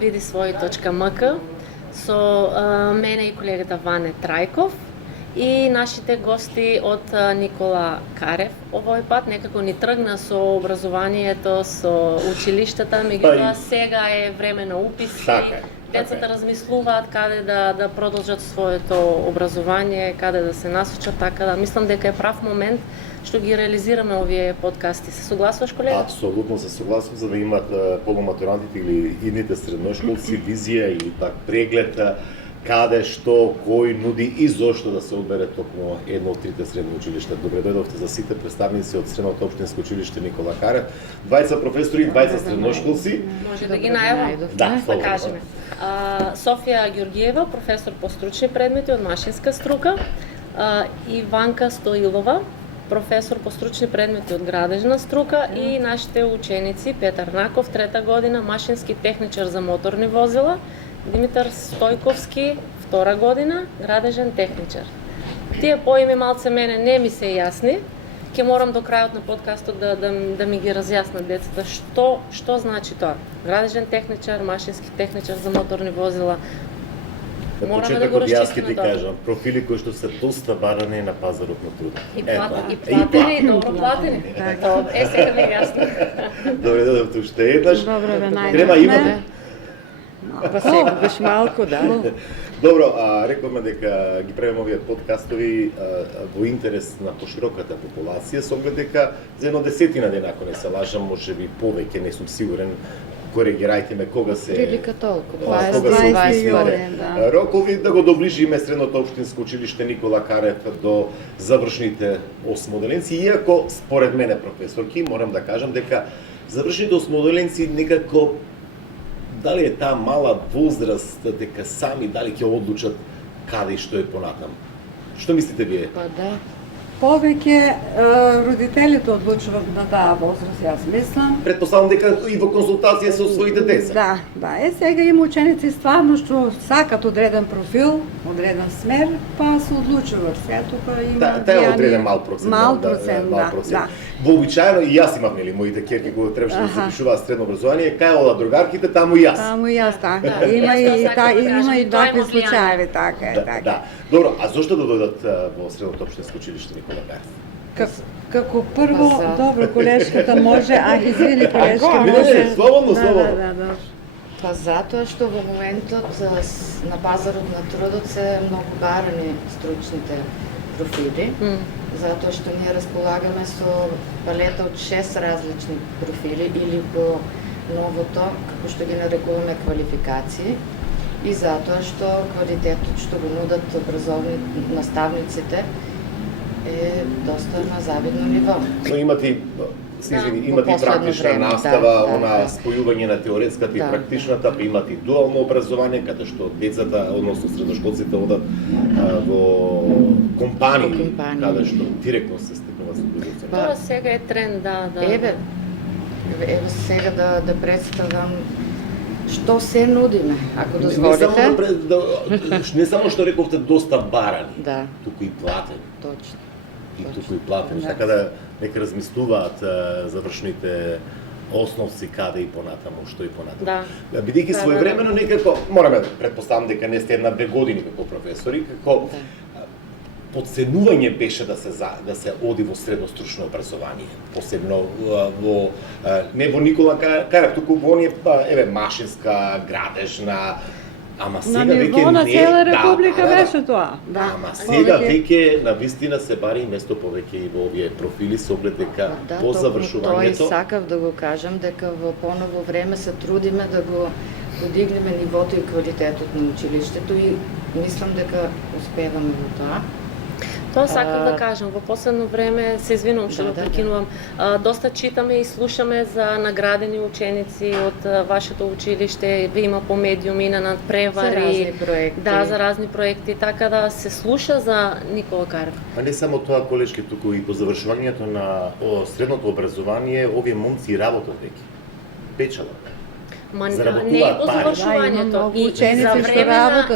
bidisvoj.mk со мене и колегата Ване Трајков и нашите гости од Никола Карев. Овој пат некако ни тргна со образованието, со училиштата, меѓутоа сега е време на уписи. Децата размислуваат каде да продолжат своето образование, каде да се насочат, така да мислам дека е прав момент што ги реализираме овие подкасти. Се согласуваш, колега? Апсолутно се согласувам, за да имат полуматурантите или идните средношколци визија или пак преглед каде, што, кој нуди и зошто да се одбере токму едно од трите средни училишта. Добре дојдовте за сите представници од Средното општинско училиште Никола Карев, двајца професори и двајца средношколци. Може да ги најавам? Да, кажеме. Софија Ѓоргиева, професор по стручни предмети од машинска струка, Иванка Стоилова, професор по стручни предмети од градежна струка и нашите ученици Петар Наков, 3-та година, машински техничар за моторни возила, Димитар Стојковски, 2-ра година, градежен техничар. Тие поими малце мене не ми се јасни, ќе морам до крајот на подкастот да ми ги разјаснат децата што значи тоа. Градежен техничар, машински техничар за моторни возила. Мораме да го расчистиме тоа. Кажам, профили кои што се доста барани на пазарот на труда. И платени, добро платени. Сега ми е јасно. Добре, дојдовте уште еднаш. Добре, бе, Трема имаме. Па секогаш малку, да. Добро, рековме дека ги правиме овие подкастови во интерес на пошироката популација, со оглед дека за едно 10 дена, ако не се лажам, можеби повеќе, не сум сигурен, коригирајте ме кога се... Прилика толку, 20 рокови, да го доближиме Средното општинско училиште Никола Карев до завршните осмоделенци, иако според мене професорки, морам да кажам дека завршните осмоделенци некако дали е таа мала возраст дека сами дали ќе одлучат каде и што е понатаму. Што мислите вие? Па да. Повеќе родителите одлучуваат на таа возраст, јас мислам. Претпоставам дека и во консултација со своите деца. Да. Сега има ученици стварно што сакат одреден профил, одреден смер, па се одлучуваат. Сега тука има Таа е одреден мал процент. Мал процент, да. Вообичаено и јас имав, нели, моите керки кога требаше да запишуваат средно образование, кај одат другарките, таму и јас. Таму и јас, така. Има и такви случаи, така е. Да. Добро, а зошто да дојдат во Средното општинско училиште Никола Карев? Како прво, добро, колешката може, извини, колешка може. Слободно. Да. Па затоа што во моментот на пазарот на трудот се многу барани стручните профили, затоа што ние располагаме со палета од 6 различни профили или по новото, како што ги нарекуваме, квалификации, и затоа што квалитетот што го нудат образовни наставниците е доста на завидно ниво. Но имате и практична настава, спојување на теоретската и практичната, па имате и дуално образование, каде што децата, односно средношколците, одат во компании, каде што директно се стекнуваат со позиција. Тоа сега е тренд, да. Еве сега да представам што се нудиме, ако дозволите. Не само што рековте доста барани, да, туку и платени. Точно. И туку и платени, така да нека размислуваат завршните основци каде и понатаму, што и понатаму. Да. Бидејќи своевремено некако, мораме да предпоставам дека не сте 1-2 години како професори, како подценување беше да се оди во средно стручно образование, посебно не во Никола Карев, туку во оние машинска, градежна. Ама сега веќе на цела република беше тоа. Ама сега веќе навистина се бари место повеќе и во овие профили со оглед дека по завршувањето. Тоа сакав да го кажам дека во поново време се трудиме да го подигнеме нивото и квалитетот на училиштето и мислам дека успеваме во тоа. Тоа сакам да кажам, во последно време, се извинувам што го прекинувам, доста читаме и слушаме за наградени ученици од вашето училиште, ви има по медиуми на надпревари. За разни проекти. Да, за разни проекти, така да се слуша за Никола Карев. А не само тоа, колешки, туку и по завршувањето на средното образование, овие момци работат веќе. Печалат. Не и по завршувањето, и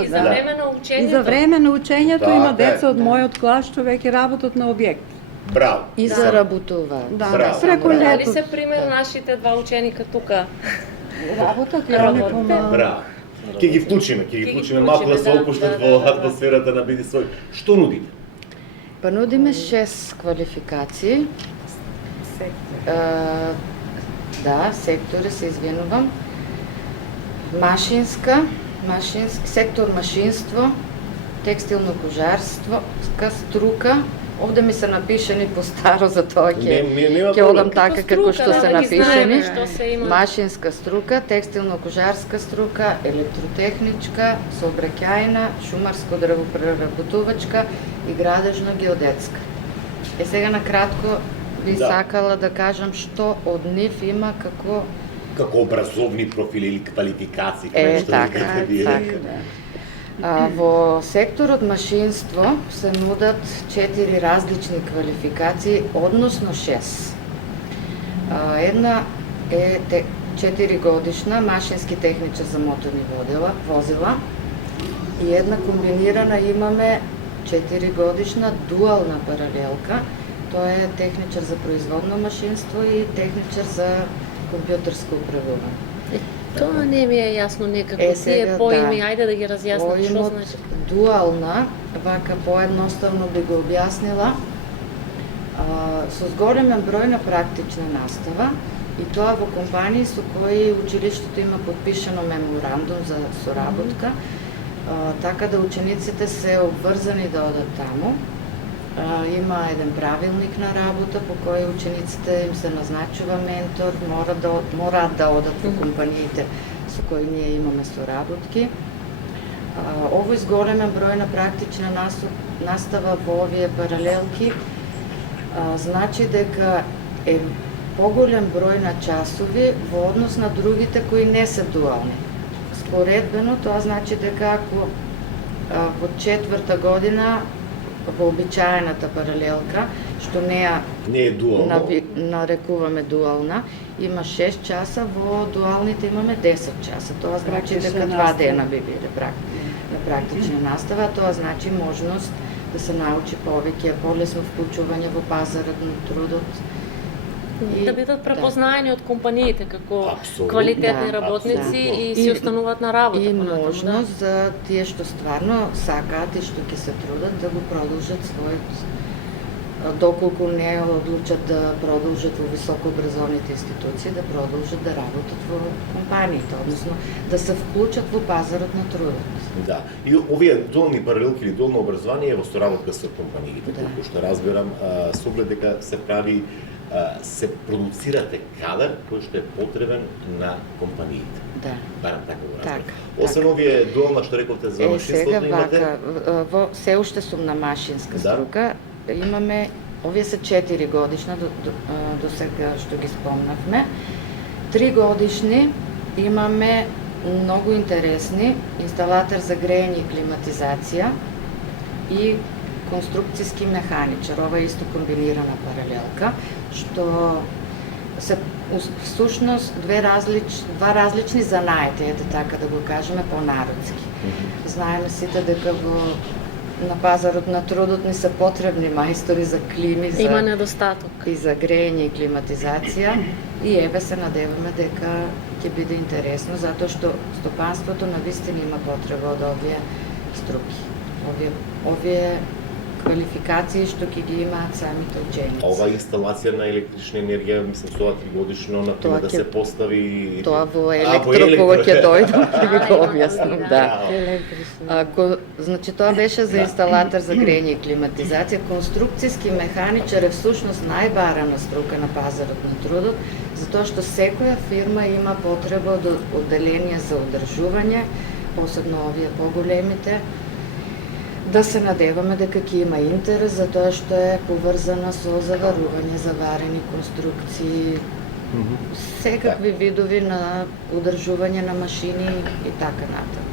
за време на учењето. И за време на учењето има деца од мојот клас што веќе работат на објект. Браво. И заработуваат. Да, преку летото. Дали се пример нашите два ученика тука? Работат и они помалку. Браво. Ќе ги вклучиме малку да се опуштат во атмосферата на Биди свој. Што нудите? Па нудиме 6 квалификации. Да, сектори, се извинувам. Сектор машинство, текстилно кожарство, струка. Овде ми се напишени по старо, за тоа ќе одам така како што се напишени. Машинска струка, текстилно-кожарска струка, електротехничка, сообраќајна, шумарско-дрвопреработувачка и градежно-геодетска. Сега на кратко би сакала да кажам што од нив има како образовни профили или квалификации, така. Во секторот машинство се нудат 4 различни квалификации, односно 6. Една е 4 годишна машински техничар за моторни возила и една комбинирана имаме 4 годишна дуална паралелка. Тоа е техничар за производно машинство и техничар за компјутерско управување. Тоа не ми е јасно некако, тие поими, ајде да ги разјаснам што значи. Дуална, вака поедноставно би го објаснила, со зголемен број на практична настава и тоа во компании со кои училиштето има подпишано меморандум за соработка, така да учениците се обврзани да одат таму. Има еден правилник на работа по кој учениците им се назначува ментор, мораат да одат во компаниите со кои ние имаме соработки. Овој зголемен број на практична настава во овие паралелки значи дека е поголем број на часови во однос на другите кои не се дуални. Споредбено тоа значи дека ако во 4-та година во обичаената паралелка, што не е дуална, нарекуваме дуална, има 6 часа, во дуалните имаме 10 часа. Тоа значи дека 2 дена би биле на практична настава, тоа значи можност да се научи повеќе, полесно вклучување во пазарот на трудот. Да бидат препознаени од компаниите како квалитетни работници и си остануваат на работа. И можност за тие што стварно сакаат и што ќе се трудат да го продолжат својот, доколку не одлучат да продолжат во високообразовните институции, да продолжат да работат во компаниите, односно да се вклучат во пазарот на трудот. Да, и овие дуални паралелки или дуално образование е во соработка со компаниите, колку што разбирам, со оглед дека се продуцирате кадар кој што е потребен на компаниите. Да. Барам така го разбирам. Освен овие дуална што рековте за машинството, имате? Во се уште сум на машинска струка, имаме, овие се 4 годишна до сега што ги спомнавме. 3 годишни имаме многу интересни, инсталатор за грејење и климатизација и конструкцијски механичар. Ова е исто комбинирана паралелка, што се всушност два различни занаети, ете така да го кажеме по-народски. Знаеме сите дека на пазарот на трудот ни се потребни мајстори за клими, има недостаток и за грејење и климатизација, и еве се надеваме дека ќе биде интересно, затоа што стопанството навистина има потреба од овие струки, овие квалификации што ќе ги имаат самите ученици. Ова инсталација на електрична енергија, мислам, тоа 3 годишно, например, да се постави... Тоа во електро ќе дојдам, ќе ви го објаснам, да. Значи, тоа беше за инсталатор за грејење и климатизација. Конструкцијски механичар е всушност најбарана струка на пазарот на трудот, затоа што секоја фирма има потреба од одделение за одржување, посебно овие поголемите, да се надеваме дека ќе има интерес, затоа што е поврзана со заварување, заварени конструкции, секакви видови на одржување на машини и така натаму.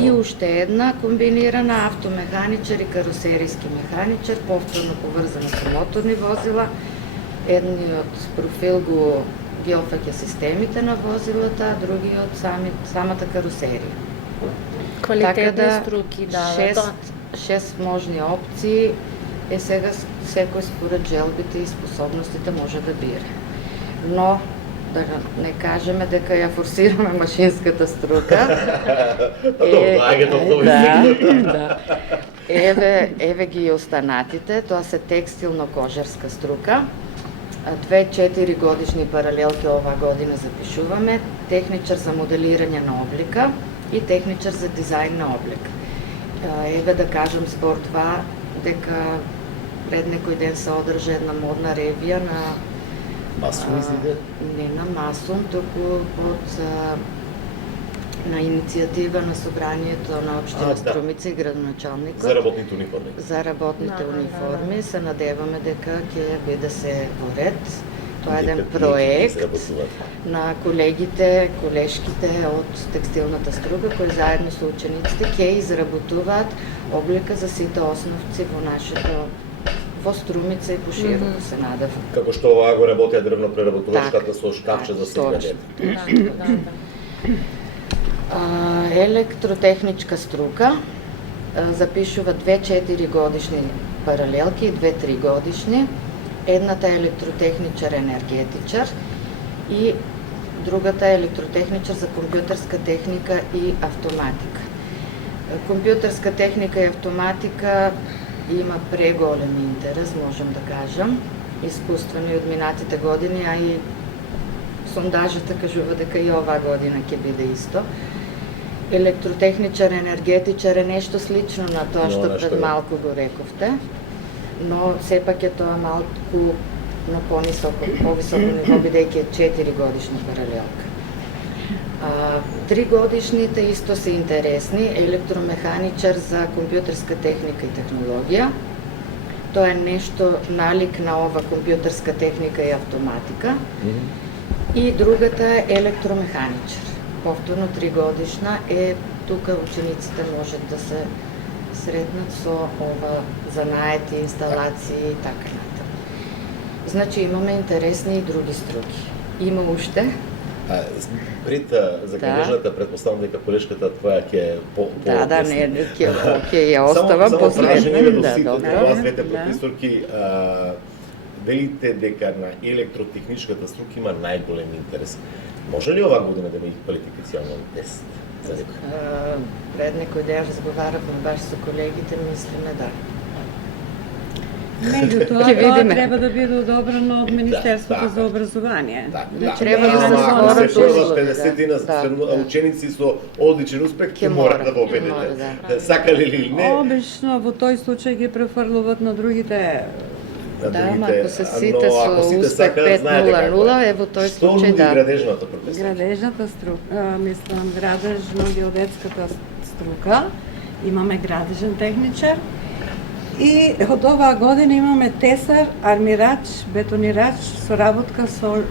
И уште една комбинирана автомеханичар и каросеријски механичар, повторно поврзана со моторни возила. Едниот профил ги опфаќа системите на возилата, а другиот самата каросерија. Квалитетни струки, да. 6 можни опции е сега секој според желбите и способностите може да бире. Но да не кажеме дека ја форсираме машинската струка. Да. Еве ги останатите, тоа се текстилно-кожерска струка. 2-4 годишни паралелки оваа година запишуваме, техничар за моделирање на облика и техничар за дизајн на облик. Еве да кажам збор това, дека пред некој ден се одржа една модна ревија на Масум изиде? Не на масум, туку на иницијатива на собранието на општина Струмица и градоначалникот. За работните униформи. За работните униформи се надеваме дека ќе биде се во ред. Тоа е еден проект на колешките од текстилната струка, кои заедно со учениците ќе изработуваат облика за сите основци во Струмица и пошироко се надев. Како што оваа го работеа дрвно-преработувачката со шкафче за сигарети. Електротехничка струка запишува 2-4 годишни паралелки и 2-3 годишни. Едната е електротехничар енергетичар и другата е електротехничар за компјутерска техника и автоматика. Компјутерска техника и автоматика има преголем интерес, можам да кажам, искуствено и од минатите години, а и сондажата кажува дека и оваа година ќе биде исто. Електротехничар, енергетичар е нешто слично на тоа што пред малку го рековте, но сепак е тоа малку на повисоко ниво, бидејќи е 4 годишна паралелка. 3 годишните исто се интересни, електромеханичар за компјутерска техника и технологија. Тоа е нешто налик на ова компјутерска техника и автоматика. И другата е електромеханичар. Повторно 3 годишна е, тука учениците можат да се сретнат со ова занаети, инсталации и така натаму. Значи имаме интересни и други струки. Има уште. Пред загрежната, предпоставам дека колешката твоја ќе е по не, ќе ја оставам последна. Вас двете професорки, велите дека на електротехничката струка има најголем интерес. Може ли оваа година да има квалификационен тест за дека? Пред некој ден разговаравме баш со колегите, мислиме да. Меѓутоа, тоа треба да биде одобрено од Министерството за образование. Треба да се зборат услови. 50 ученици со одличен успех ќе мора да го обедете. Сакале или не? Обично во тој случај ги префрлуваат на другите. Ако се сите со успех 5.00, во тој случај Што нуди градежната професија? Градежната струка, мислам, геодетската струка, имаме градежен техничар и од оваа година имаме тесар, армирач, бетонирач, соработка со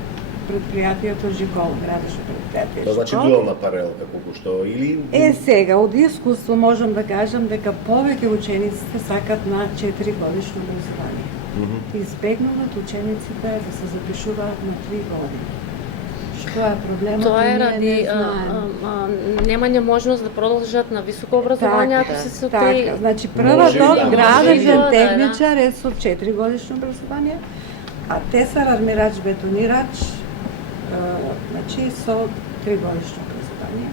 предпријатието Жикол, градежно предпријатие. Тоа значи дуална паралелка колку што или сега од искуство можам да кажам дека повеќе учениците сакат на 4 годишно образование. Избегнуваат учениците да се запишуваат на 3 години. Што е проблемот? Тоа е ради немање можност да продолжат на високо образование ако се со 3. Значи првото градежен техничар е со 4 годишно образование, а тесар, армирач, бетонирач значи со 3 годишно образование.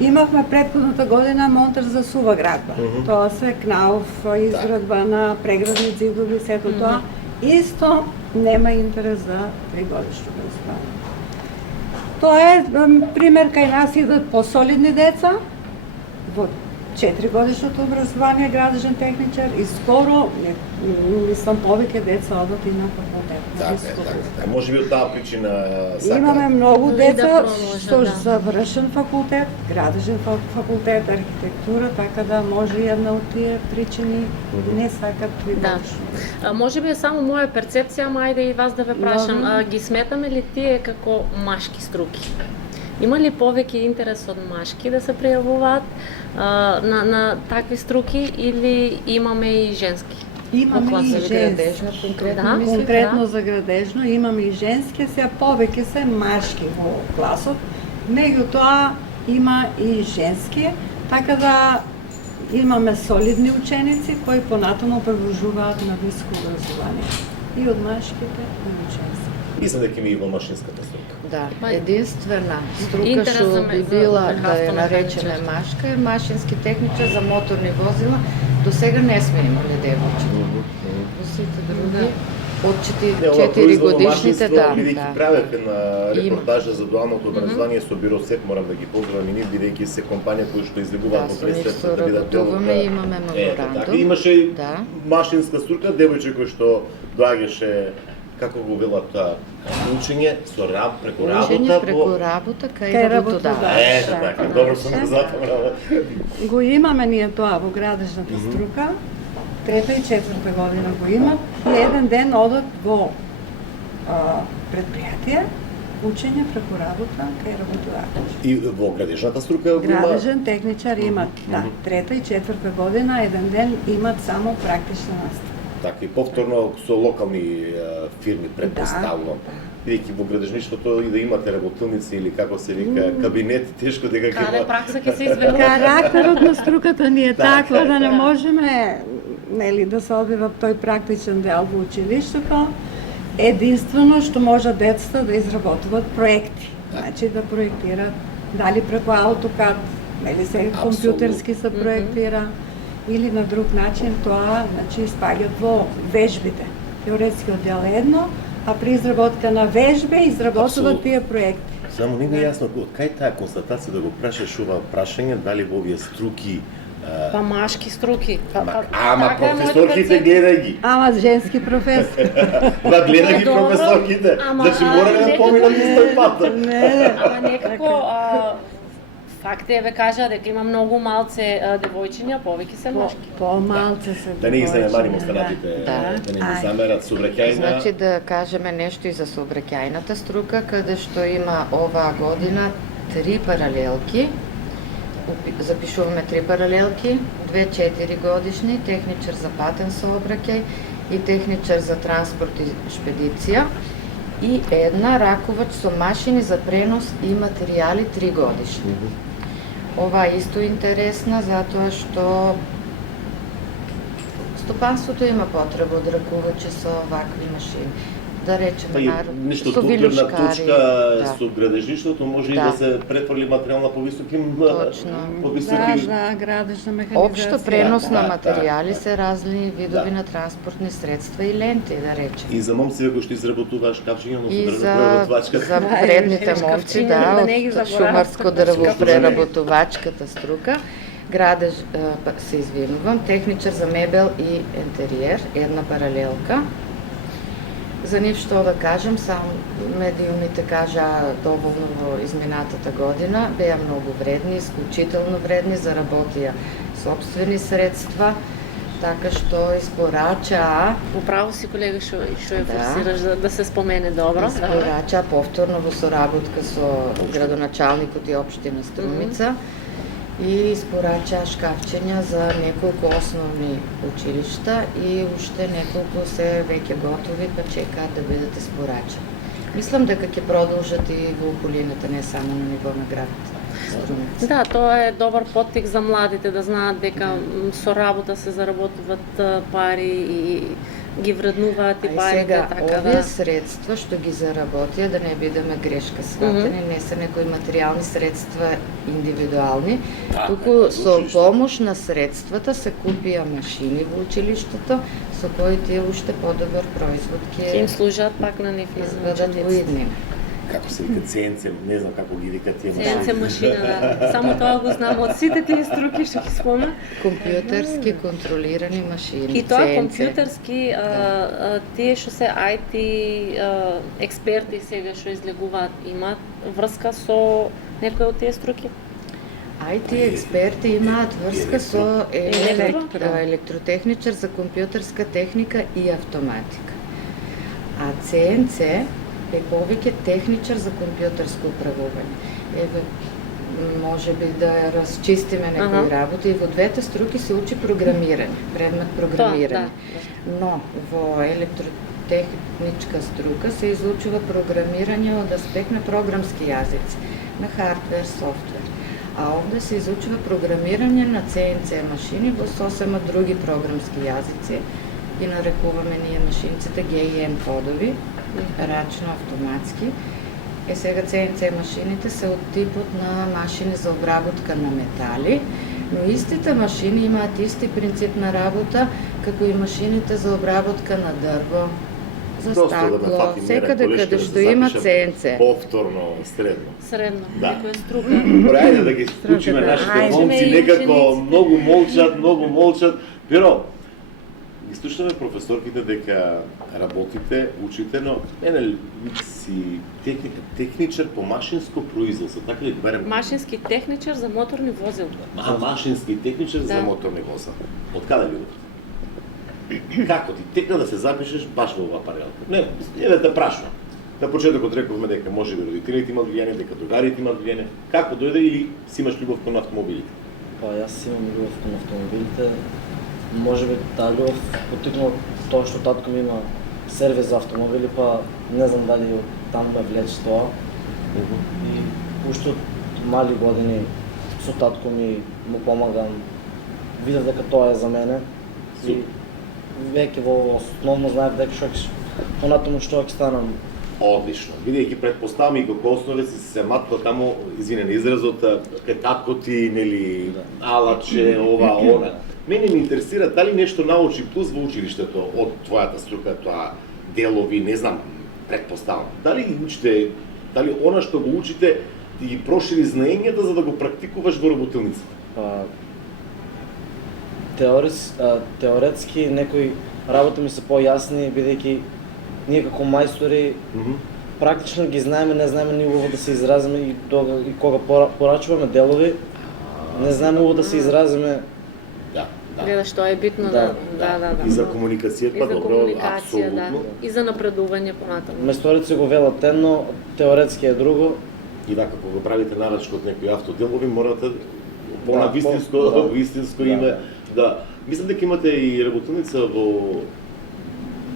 Имавме претходната година монтаж за сува градба. Тоа се кнауф, изградба на преградни ѕидови, сето тоа. Исто нема интерес за 3 годишно образование. Тоа е пример кај нас идат посолидни деца во 4 годишното образование градежен техничар и скоро, мислам, повеќе деца одат и на факултет. Така. Може би од таа причина сака. Имаме многу деца што завршен факултет, градежен факултет, архитектура, така да може и една од тие причини не сакат 3 годишно. Може би е само моја перцепција, ама ајде и вас да ве прашам, ги сметаме ли тие како машки струки? Има ли повеќе интерес од машки да се пријавуваат на такви струки или имаме и женски? Имаме и женски. Конкретно за градежно имаме и женски, сега повеќе се машки во класот, меѓутоа има и женски, така да имаме солидни ученици кои понатаму продолжуваат на високо образование. И од машките и од женски. Мислам дека има и во машинската струка. Да, Па, единствена струка интерес што за би за била да лекарство ја на наречеме храничарство. машка е машински техничар за моторни возила. До сега не сме имали девојчета. Во сите други од 4 годишните, да. Бидејќи правевме на репортажа за дуалното образование со Биро СЕП, морам да ги поздравам и нив, бидејќи се компанија кои што излегуваат Да, во со нив пресветот да бидат соработуваме, имаме меморандум. Така, имаше Да. машинска струка, девојче кој што доаѓаше, како го велат тоа, учење со преку Учење работа преку работа кај Кај работодавач. работодавач. така, добро сум го запомнала. Го имаме ние тоа во градежната струка, трета и четврта година го има, и еден ден одат во предпријатие, учење преку работа кај работодавач. И во градежната струка го има Градежен техничар имат, да, трета и четврта година, еден ден имат само практична настава. така и повторно со локални фирми претпоставувам. Бидејќи во градежништвото и да имате работилници или како се вика кабинет, тешко дека ќе Каде има. пракса ќе се изведува. Карактерот на струката ни е Така таква е, да не така. можеме нели да се одбива тој практичен дел во училиштето. Единствено што може децата да изработуваат проекти. Значи да проектират дали преку AutoCAD, нели се компјутерски се проектира или на друг начин, тоа значи спаѓат во вежбите. Теоретскиот дел е едно, а при изработка на вежбе изработуваат Апсолутно. тие проекти. Само не ми е јасно од кај таа констатација да го прашаш ова прашање дали во овие струки Па машки струки. Ама така е мојата професорките перцепција. гледај ги. Ама женски професор. Да, гледај ги Добро, професорките. ама, Значи мора да некако- поминам истој пат. Не, Ама некако факт е, ве кажа дека има многу малце девојчиња, повеќе се машки. По-малце се Да не ги занемарим девојчиња, останатите, Да. да не ги Ај. замерат собраќајна. Значи да кажеме нешто и за сообраќајната струка, каде што има оваа година 3 паралелки. Запишуваме 3 паралелки, 2 4 годишни, техничар за патен сообраќај и техничар за транспорт и шпедиција и една раковач со машини за пренос и материјали 3 годишни. Ова е исто интересна затоа што стопанството има потреба од ракувачи со овакви машини. Да речеме, Па и нешто со догледна вилушкари. точка Да. со градежништвото може и Да. да се претвори материјал на повисоки Точно. повисоки Да, градежна механизација. Општо пренос на Да, материјали да. се разни видови Да. на транспортни средства и ленти, да речеме. и за момци кои што изработуваат шкафчиња, но И со за преработвачката. предните Шкафчиња, момци, да да, не ги од заборавам. шумарско-дрвопреработувачката струка, градеж, се извинувам, техничар за мебел и интериер, една паралелка. За нив што да кажам, само медиумите кажа доволно во изминатата година, беа многу вредни, исклучително вредни, заработија собствени средства, така што испорачаа Управо си колега што ја Да. форсираш да се спомене добро. Испорача повторно во соработка со градоначалникот и општина Струмица и испорача шкафчиња за неколку основни училишта и уште неколку се веќе готови, па чекаат да бидат испорачани. Мислам дека ќе продолжат и во околината, не само на ниво на град Струмица. Да, тоа е добар поттик за младите да знаат дека со работа се заработуваат пари и ги вреднуваат и А и парите, сега, така овие да. средства што ги заработија, да не бидеме грешка сватени, не се некои материјални средства индивидуални, туку со помош на средствата се купија машини во училиштето, со кои тие уште подобар производ Ќе им ќе служат пак на нив на изведат во учениците. иднина. Како се вика CNC, не знам како ги вика тие CNC машина, да. Само тоа го знам од сите тие струки што ги спомна. Компјутерски контролирани машини. И тоа CNC. компјутерски, тие што се IT експерти сега што излегуваат, имаат врска со некои од тие струки? IT експерти имаат врска со Електро. електротехничар за компјутерска техника и автоматика. А CNC е повеќе техничар за компјутерско управување. Еве, може би да разчистиме некои Аха. работи и во двете струки се учи програмирање, предмет програмирање. Но во електротехничка струка се изучува програмирање од аспект на програмски јазици, на хардвер, софтвер. А овде се изучува програмирање на CNC машини во сосема други програмски јазици и нарекуваме ние машинците GIM кодови, рачно автоматски. сега CNC машините се од типот на машини за обработка на метали, но истите машини имаат исти принцип на работа како и машините за обработка на дрво, за стакло, секаде каде што има CNC. Повторно, средно. Средно, Да. некоја струка. Добре, ајде да ги учиме нашите момци, некако многу молчат, pero ги слушаме професорките дека работите, учите, но енел си техничар по машинско производство, така ли берем? Машински техничар за моторни возила. Машински техничар за Да. моторни возила. Од каде ви учите? Како ти текна да се запишеш баш во оваа паралелка? Не, еве да прашувам. На почетокот рековме дека може би родителите имаат влијание, дека другарите имаат влијание. Како дојде или си имаш љубов кон автомобилите? Па јас имам љубов кон автомобилите. Може би таа љубов потикнала тоа што татко ми има сервис за автомобили, па не знам дали од таму ме влече тоа. И уште од мали години со татко ми му помагам. Видев дека тоа е за мене. И веќе во основно знаев дека што ќе понатаму што ќе станам. Одлично. Бидејќи предпоставам и како основе си се матка таму, извинен изразот, кај татко ти, нели, алаче, ова, она. Мене ме интересира дали нешто научи плюс во училиштето од твојата струка, тоа делови, не знам, предпоставам. Дали ги учите, дали она што го учите ти ги прошири знаењата за да го практикуваш во работилницата? Па, теоретски некои работи ми се појасни, бидејќи ние како мајстори практично ги знаеме, не знаеме ни убаво да се изразиме и кога порачуваме делови, не знаеме убаво да се изразиме. Да, да. Гледаш, тоа е битно Да, да. И за комуникацијата, И за добро, комуникација, да. апсолутно. И за напредување понатаму. Мајсторици го велат едно, теоретски е друго. И така, кога го правите нарачка од некои автоделови, морате Да, на вистинско, да. вистинско Да, име. да. Да. Мислам дека имате и работилница во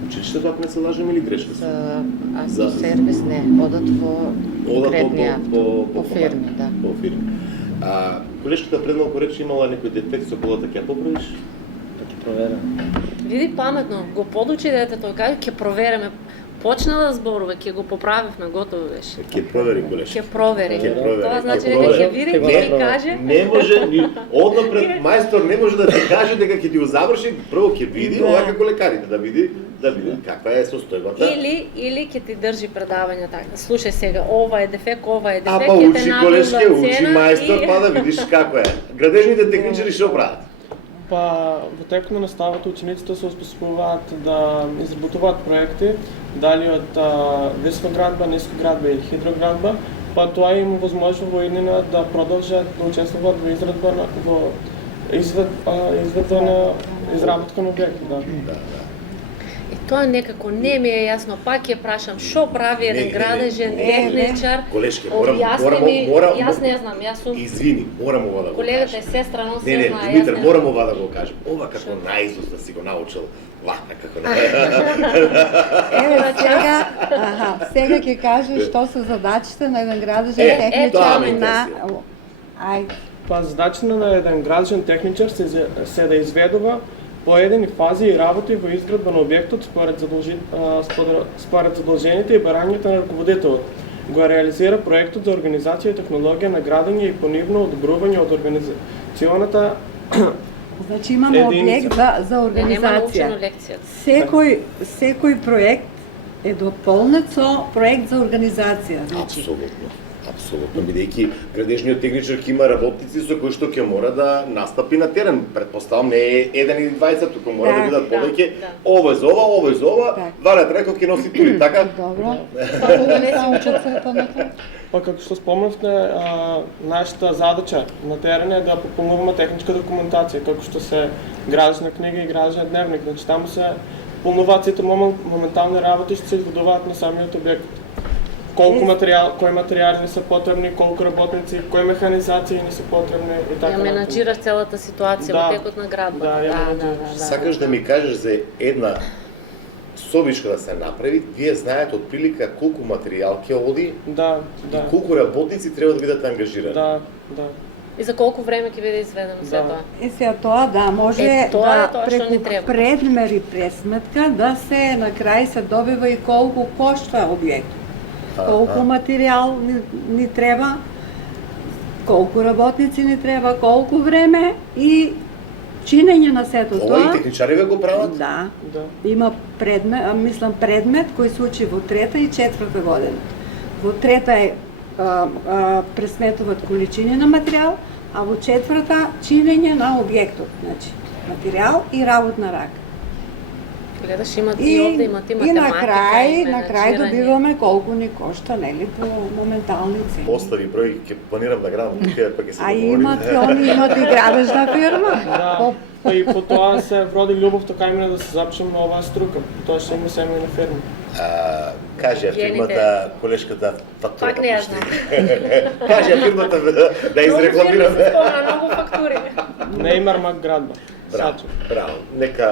училиштето, ако не се лажем, или грешка се? За автосервис не, одат во конкретни авто, по фирми, команди, да. По фирми. Колешката пред малку рече имала некој дефект со колата, ќе ја поправиш? Да ти проверам. Види паметно, го подучи детето, кај ќе провериме. Почна да зборува, ќе го поправив на готово беше. Ќе провери колешка. Ќе провери. Ќе провери. Тоа значи Ќе дека провери. ќе види, Ќе го ќе ти направи. каже. Не може ни однапред мајстор не може да ти каже дека ќе ти го заврши, прво ќе види, ова како лекарите да види каква е состојбата. Или ќе ти држи предавање така. Слушај сега, ова е дефект, ова е А дефект, па ќе те учи набил колешке, на учи цена мајстор, и- па да видиш како е. Градежните техничари што прават? Па во текот на наставата учениците се оспособуваат да изработуваат проекти, дали од високоградба, нискоградба или хидроградба, па тоа им овозможува во иднина да продолжат да учествуваат во изработка на изработка на објекти, да. И тоа некако не ми е јасно, пак ќе прашам што прави Не, еден не, градежен не. техничар. Колешке, Објасни ми, јас не знам, јас сум Извини, морам ова да го колегата кажам. е сестра, но Не, се не, знае. Димитар, јас не морам знам. ова да го кажам. Ова како наизуст да си го научил, вака како Еве сега ќе кажеш што се задачите на еден градежен тоа техничар ме на интересира. Па задачата на еден градежен техничар се да изведува поедини фази и работи во изградба на објектот според задолжените и барањата на раководителот. Го реализира проектот за организација и технологија на градење и понивно одобрување од организационата Значи имаме Единица. објект за Не, нема научено организација. лекцијата. Секој проект е дополнет со проект за организација. Значи, Апсолутно. Апсолутно, бидејќи градежниот техничар ќе има работници со кои што ќе мора да настапи на терен. Предпоставам не е еден или двајца, туку мора да Да, бидат повеќе. да. Ово е за ова, ово е за ова. Так. Валет рекол ќе носи тури, така? Добро. Па кога не си Учат се понатаму. Па како што спомнавте, нашата задача на терен е да попълнуваме техничка документација, како што се градежна книга и градежен дневник. Значи таму се попълнуваат сите моментални работи што се изведуваат на самиот објект. Колку кои материјали не се потребни, колку работници, кои механизации не се потребни и така. Ја менаџираш целата ситуација Да. во текот на градбата. Да, ја менаџираш. Сакаш да ми кажеш за една собичка да се направи, вие знаете отприлика колку материјал ќе оди Да, да. и колку работници треба да бидат ангажирани. Да, да. И за колку време ќе биде изведено се Да. тоа? Сега тоа да може Тоа е да тоа што ни преку треба. предмери пресметка да се на крај се добива и колку кошта објект. колку материјал ни треба, колку работници ни треба, колку време и чинење на сето тоа. Ова и техничари го прават? Да. Да. Има предмет кој се учи во 3-та и 4-та година. Во 3-та е пресметуваат количини на материјал, а во 4-та чинење на објектот, значи материјал и работна рака. Гледаш, имат и овде, имат и И математика, на крај добиваме колку ни кошта, нели, по моментални цени. Остави број, ќе планирам да градам куќа, па ќе се А договориме. они имат и градежна фирма. Да, па и по тоа се вроди љубовта кај мене да се запишам на оваа струка. Тоа ќе има семејна фирма. Каже фирмата, колешката фактура. Пак не ја знам. Каже фирмата да изрекламираме. Многу фактури. Неймар Мак градба. Браво, браво. Нека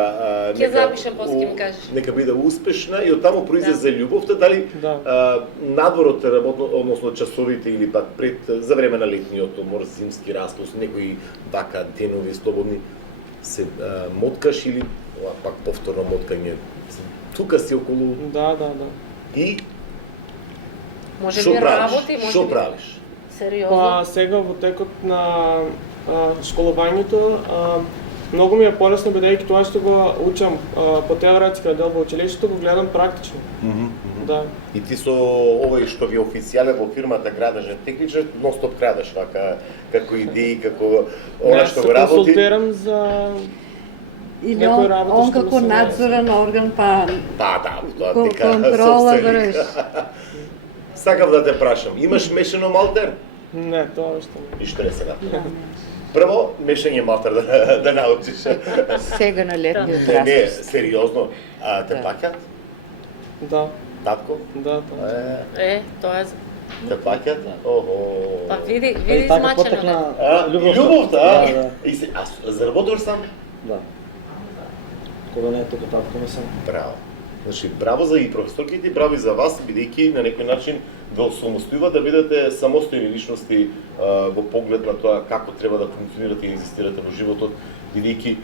Ќе запишам, после ќе ми кажеш. Нека биде успешна и оттаму произлезе љубовта, дали Да. надвор од работно, односно часовите или пак пред за време на летниот одмор, зимски распуст, некои вака денови слободни се моткаш или пак повторно моткање. Тука си околу Да. и Може шо би правиш? работи, може Шо би. правиш? Сериозно. Па сега во текот на школувањето многу ми е полесно бидејќи тоа што го учам по теоретскиот дел во училиштето го гледам практично. Да. И ти со овој што ви официјален во фирмата градежен техничар, ностоп крадеш вака како идеи, како она што го се работи. консултирам за Или некои работи он што како ми се надзорен орган, па Да, тоа дека контрола собственик. вреш. Сакав да те прашам, имаш мешано малтер? Не, тоа што не. Ништо не се направи. Прво, мешање малтер да научиш. Сега на летниот Не, распуст. сериозно. Те плаќат? Да, Татко? да. Тоа е. Те плаќат? Охо. Па види И така измачено. потекна Љубовта, Да. И се, заработуваш сам? Да. Кога не е тука татко ми сам. Браво. Значи, браво за и професорките, браво и за вас, бидејќи на некој начин да осамостојува да бидете самостојни личности во поглед на тоа како треба да функционирате и екзистирате во животот, бидејќи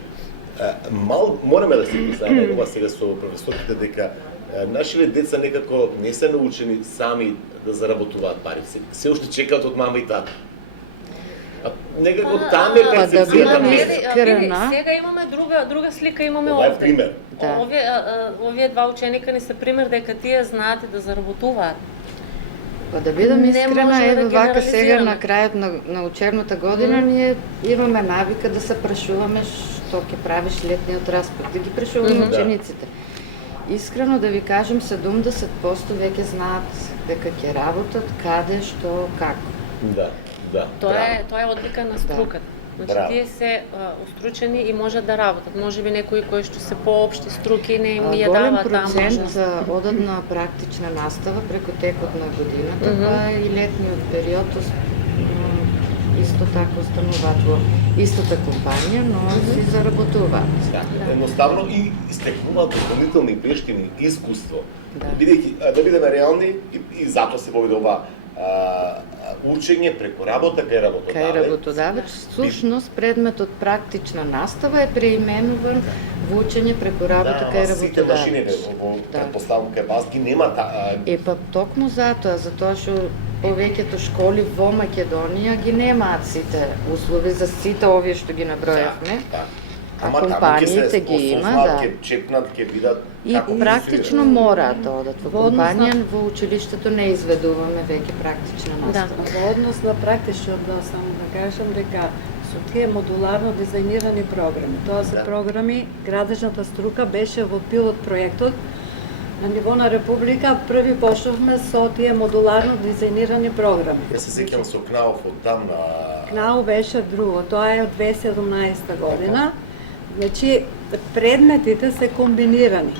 мораме да се признаеме ова сега со професорките дека нашите деца некако не се научени сами да заработуваат пари. Се уште чекаат од мама и тата. Некако таа е Па да перцепцијата бидам на искрена. Сега имаме друга слика имаме Ова е овде. пример. Да. Овие два ученика ни се пример дека тие знаат да заработуваат. Па да бидам Не искрена, може еве да вака сега генерализираме. на крајот на учебната година ние имаме навика да се прашуваме што ќе правиш летниот распуст, да ги прашуваме Да. учениците. Искрено да ви кажам, 70% веќе знаат дека ќе работат, каде, што, како. Да. Тоа е одлика на струката. Значи Браво. тие се устручени и можат да работат. Може би некои кои што се поопшти струки не им ја Голем даваат таа процент можност. одат на практична настава преку текот на годината, па и летниот период исто така остануваат во истата компанија, но си заработуваат. Да. Едноставно и стекнуваат дополнителни вештини, искуство. Да. Бидејќи да бидеме реални и затоа се поведе ова учење преку работа кај работодавец. Кај работодавец, всушност предметот практична настава е преименуван во учење преку работа кај сите машините работодавец. во Да. претпоставувам кај вас ги нема Па токму затоа што повеќето школи во Македонија ги немаат сите услови за сите овие што ги набројавме. Ама компаниите ги има, да. Ќе чекнат, ќе видат И како практично функционира. мораат да одат во Во однос на- компанија, во училиштето не изведуваме веќе практична настава. Во однос на практичниот дел само да кажам дека со тие модуларно дизајнирани програми, тоа се Да. програми, градежната струка беше во пилот проектот на ниво на Република, први почнавме со тие модуларно дизајнирани програми. Јас се сеќам со Кнаов од там на КНАУ беше друго, тоа е од 2017 година. Значи, предметите се комбинирани.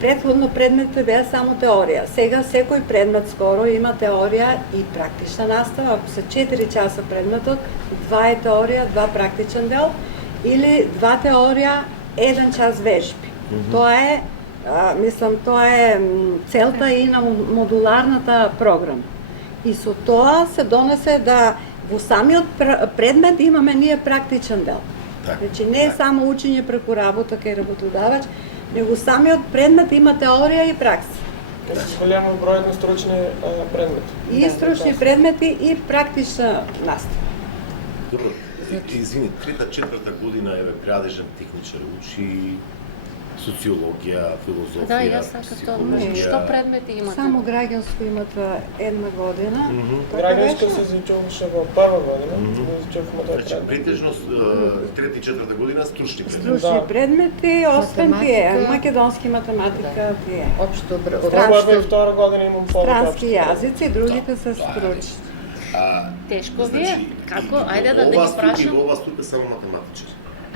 Претходно предметите беа само теорија. Сега секој предмет скоро има теорија и практична настава. Ако се 4 часа предметот, 2 е теорија, 2 практичен дел, или 2 теорија, 1 час вежби. Тоа е, тоа е целта и на модуларната програма. И со тоа се донесе да во самиот предмет имаме ние практичен дел. Значи не е само учење преку работа кај работодавач, него самиот предмет има теорија и пракса. С голям број на стручни предмети. И стручни предмети и практична настава. Добро, извини, трета, четврта година еве градежен техничар учи социологија, филозофија, Да, јас сакам тоа. Што предмети имате? Само граѓанско имате една година. Граѓанско се изучуваше во прва година, изучувавме тоа Значи, предмет. претежно трета и четврта година стручни предмети. Стручни Да. предмети, освен тие, Математика. македонски математика, тие. Општо Прва и втора година имам повеќе Странски општо. јазици, другите се стручни. Тешко ви е? Како? Ајде да ова ги струка, прашам. Ова струка само математичар.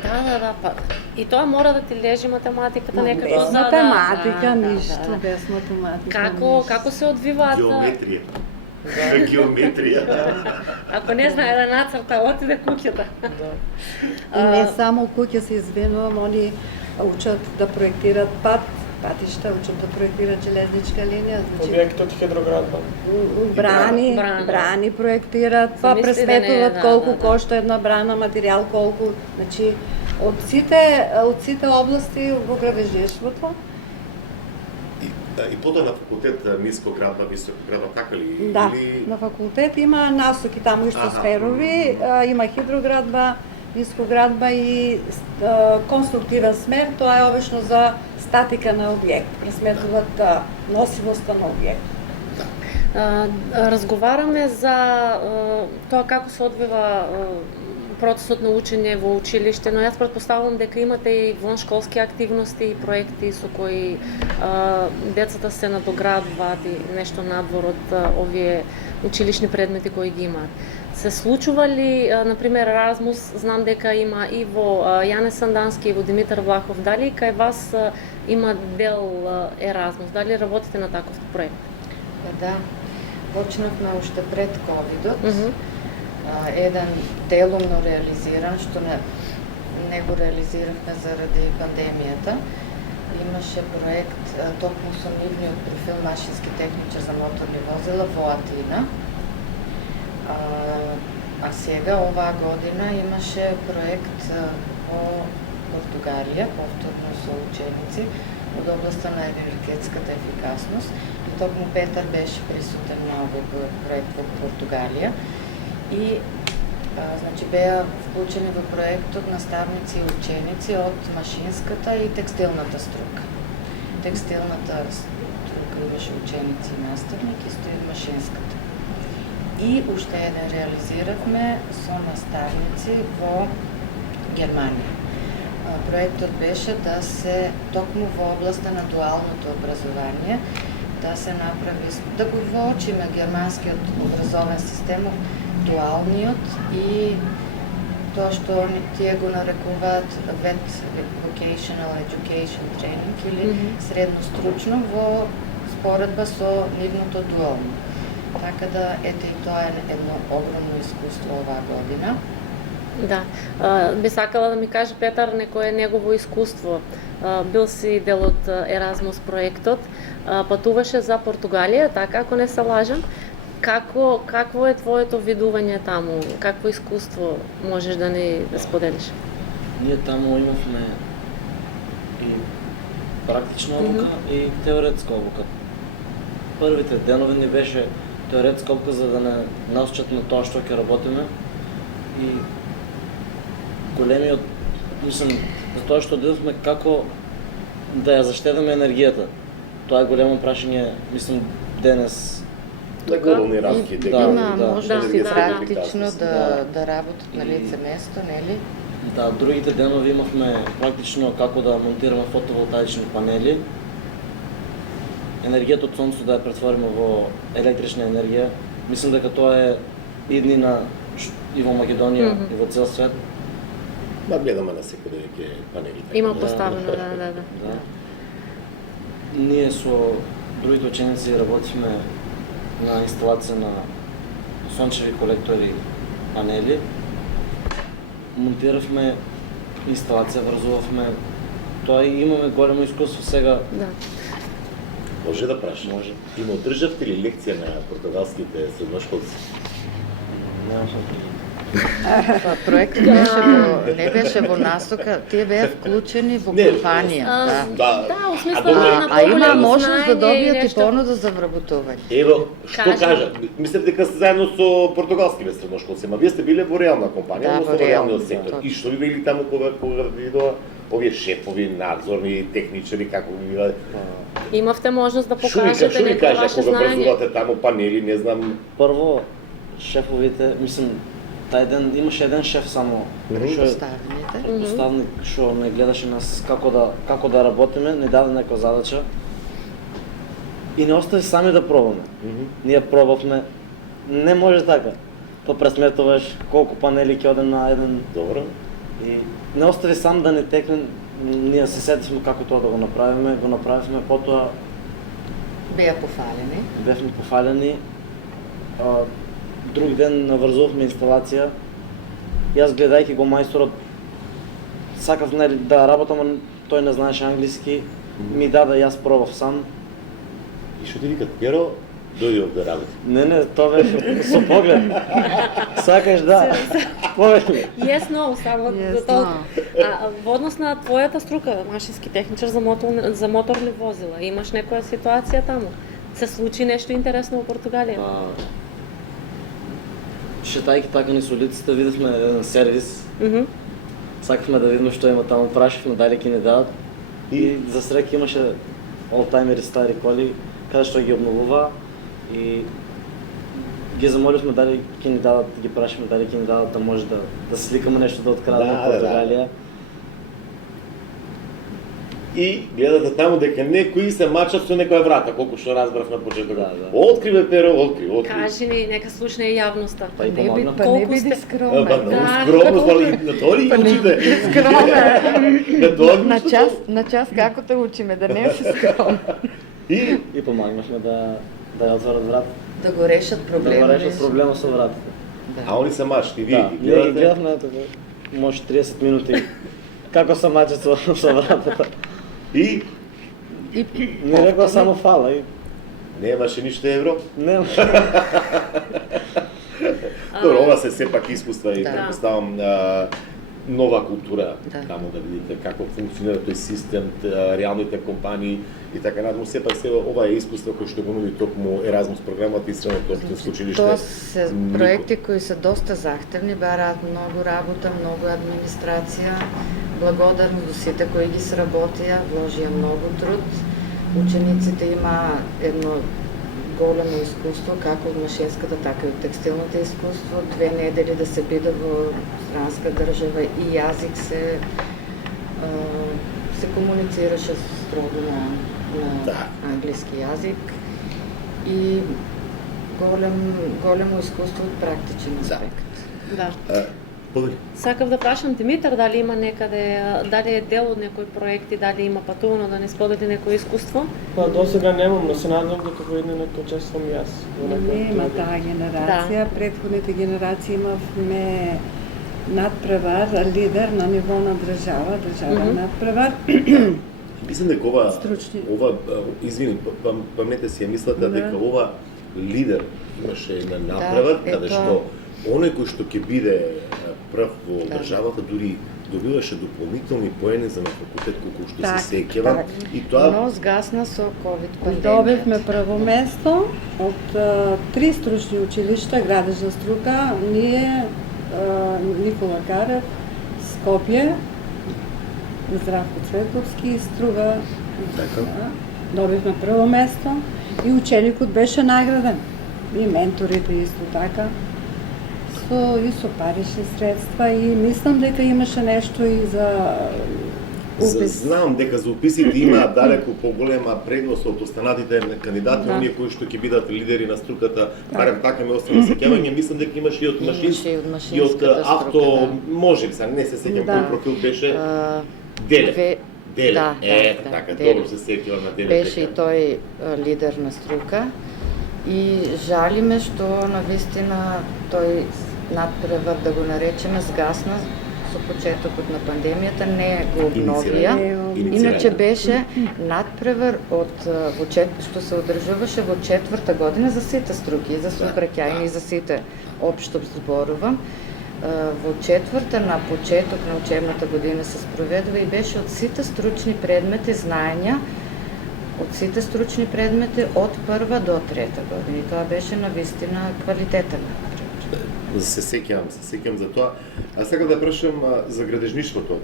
Да, па. И тоа мора да ти лежи математиката некако Без за математика, да, ништо, да. без математика. Како се одвиваат? Геометрија. Геометрија. Ако не знае да нацрта, отиде куќата. Да. И не само куќа се извинувам, они учат да проектират патишта, учат да проектират железничка линија, значи Објектот хидроградба. брани проектират, па Замисли да не, пресметуваат да, колку да. кошта една брана, материјал колку, значи од сите области во градежништвото. И потоа на факултет нискоградба, високоградба, така ли? Да, Или... на факултет има насоки таму исто Аха. сферови, има хидроградба, нискоградба и конструктивен смер, тоа е обично за статика на објект, пресметуваат носивоста на објект. Разговараме за тоа како се одвива процесот на учење во училиште, но јас претпоставувам дека имате и воншколски активности и проекти со кои децата се надоградуваат и нешто надвор од овие училишни предмети кои ги имаат. Се случува ли, например, Еразмус, знам дека има и во Јане Сандански и во Димитар Влахов, дали кај вас има дел Еразмус, дали работите на таков проект? Да, почнавме уште пред ковидот. Еден делумно реализиран, што не го реализиравме заради пандемијата. Имаше проект токму со нивниот профил машински техничар за моторни возила во Атина. А сега, оваа година, имаше проект во Португалија, повторно со ученици од областа на енергетската ефикасност. И токму Петар беше присутен на овој проект во Португалија. И значи беа вклучени во проектот наставници и ученици од машинската и текстилната струка. Текстилната струка имаше ученици и наставник, исто и машинската. И уште еден реализиравме со наставници во Германија. Проектот беше да се, токму во областа на дуалното образование, да се направи, да го воочиме германскиот образовен систем, дуалниот и тоа што тие го нарекуваат VET, Vocational Education Training или средно стручно во споредба со нивното дуално. Така да, ете и тоа е едно огромно искуство оваа година. Да, би сакала да ми каже Петар некое негово искуство. Бил си дел од Еразмус проектот, патуваше за Португалија, така ако не се лажам. Какво е твоето видување таму? Какво искуство можеш да ни споделиш? Ние таму имавме и практична обука и теоретска обука. Првите денови ни беше теоретска обука за да не научат на тоа што ќе работиме и големиот, мислам, за тоа што дадовме како да ја заштедиме енергијата. Тоа е големо прашање, мислам, денес. Глобални рамки, Има да, можности да, практично да. да работат на лице место, нели? Да, другите денови имавме практично како да монтираме фотоволтаични панели. Енергијата од сонцето да ја претвориме во електрична енергија. Мислам дека тоа е иднина и во Македонија и во цел свет. Да, гледаме на секој веќе панели. Има поставено, да. Да. Ние со другите ученици работиме на инсталација на сончеви колектори панели. Монтиравме инсталација, врзувавме. Тоа и имаме големо искуство сега. Да. Може да прашам? Може. Има одржавте ли лекција на португалските средношколци? Немам Па проектот не беше во насока, тие беа вклучени во компанија. Да, у смислу добро, на А има поголемо можност да знаење и добијат и нешто. понуда за вработување. Ево, што Кажам. кажа? Мислев дека заедно со португалскиве средношколци, ма вие сте биле во реална компанија, Да, односно во во реалниот реална, сектор. точно. И што ви били таму кога видоа овие шефови, надзорни, техничари, како ви биле? Имавте можност да Што покажете ви некој кажа ваше кога знаење. образувате таму панели, не знам, Прво, шефовите, мислам, тај ден имаше еден шеф само, што е Поставените. поставник, што не гледаше нас како да работиме, не даде некоја задача и не остави сами да пробаме. Ние пробавме, не може така. Па пресметуваш колку панели ќе одем на еден добро. и не остави сам да не текне. Ние се сетивме како тоа да го направивме, потоа Беа пофалени. бевме пофалени. Друг ден наврзувавме инсталација. Јас гледајќи го мајсторот, сакав да работам, а тој не знаеше англиски. Ми даде, јас пробав сам. И што ти викат, Геро, дојди овде да работи. Не, тоа беше со поглед. Сакаш да. Повеќе. Yes, no, само Yes, за тоа. Во однос на твојата струка, машински техничар за моторни возила, имаш некоја ситуација таму? Се случи нешто интересно во Португалија? Шетајќи така низ улиците, видевме еден сервис. Мгм. Сакавме да видиме што има таму, прашавме дали ќе ни дадат. И за среќа имаше олтаймери стари коли, каде што ги обновува и ги замоливме дали ќе ни дадат, ги прашавме дали ќе ни дадат да може да сликаме нешто да открадеме Да, од Португалија. И гледате таму дека некои се мачат со некоја врата, колку што разбрав на почетокот. Да. Откриве, Перо, откри. Кажи ни, нека слушне и јавноста. Па и Не би, помогна. па не Колку биди сте- скромен. Да. Скромно, али на тоа ли учите? Скромен. На тоа ли На учите? час како те учиме, да не си скромен. И И помагнавме да ја отворат врата, Да го решат да проблема. го решат проблема со вратите. а они се мачти, вие Да, ги ние ги гледате. гледавме така, може 30 минути како се мачат со вратата. И Не рекла само фала и немаше ништо евро. нема. Добро, ова се сепак искуства и Да. предпоставам нова култура Да. таму да видите како функционира тој систем, реалните компании и така натаму. Сепак се ова е искуство кој што го нуди токму Еразмус програмата и Средното општинско училиште. Тоа се проекти кои се доста захтевни, бараат многу работа, многу администрација. Благодарност до сите кои ги сработија, вложија многу труд. Учениците има едно големо искуство, како од машинската, така и од текстилното искуство. 2 недели да се биде во странска држава и јазик се комуницираше строго на Да. англиски јазик и големо искуство од практичен аспект. Да. Повели. Сакав да прашам Димитар дали има некаде, дали е дел од некои проекти, дали има патувано да не сподели некое искуство? Па до сега немам, но се надевам дека во еден нека учествувам и јас. во некој Не од има тие. таа генерација. Предходните генерации имавме надпревар, лидер на ниво на држава надпревар. Мислам дека ова Стручни. извини, памнете си, ја мислата Да. дека ова лидер имаше една направа е каде тоа. што оној кој што ќе биде прв во Да. државата дури добиваше дополнителни поени за на факултет колку што Так, се сеќавам так. и тоа Но згасна со ковид пандемијата. Добивме прво место од 3 стручни училишта, градежна струка, ние, Никола Карев, Скопје, Здравко Цветовски и Струга. Така. Добивме прво место и ученикот беше награден. И менторите исто така. Со парични средства и мислам дека имаше нешто и за упис. Знам дека за уписите има далеку поголема предност од останатите кандидати, Да. оние кои што ќе бидат лидери на струката, барем така ми остана сеќавање, мислам дека имаше и од Имаше машински и од и од машинската авто, струка, може се, не се сеќам Да. кој профил беше. да. Деле. Деле. Да, да, така, Деле. добро се сеќавам на Деле. Беше и дека. тој лидер на струка и жалиме што навистина тој надпревар, да го наречеме, згасна со почетокот на пандемијата, не го обновија. Иначе беше надпревар што се одржуваше во 4-та година за сите струки, и за сообраќајни, и за сите општо зборувам. во четврта на почеток на учебната година се спроведува и беше од сите стручни предмети знаења, од сите стручни предмети од прва до трета година. И тоа беше навистина квалитетен. Се сеќавам за тоа. А сега да прашам за градежништвото.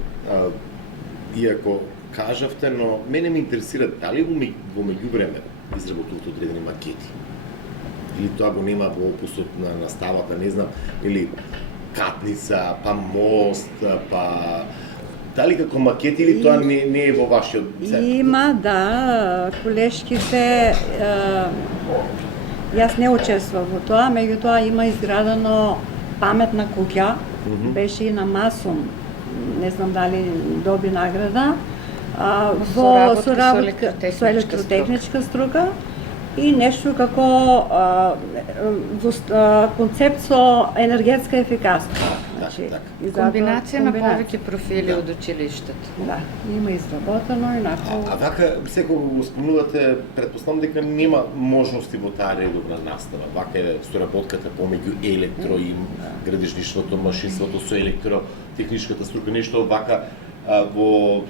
Иако кажавте, но мене ме интересира дали во меѓувреме изработувате одредени макети? Или тоа го нема во опусот на наставата, не знам, или катница, па мост, па дали како макети или тоа не е во вашиот центар? Има, да, колешките, јас не учествував во тоа, меѓутоа има изградено паметна куќа, беше и на Масум, не знам дали доби награда, во соработка со електротехничка струка и нешто како концепт со енергетска ефикасност. Комбинација на повеќе профили од училиштето. Да, има изработено инаку. А вака, секој го спомнувате, предпоставам дека нема можности во таа редовна настава. Вака е соработката помеѓу електро и градежништвото, машинството со електротехничката струка, нешто вака во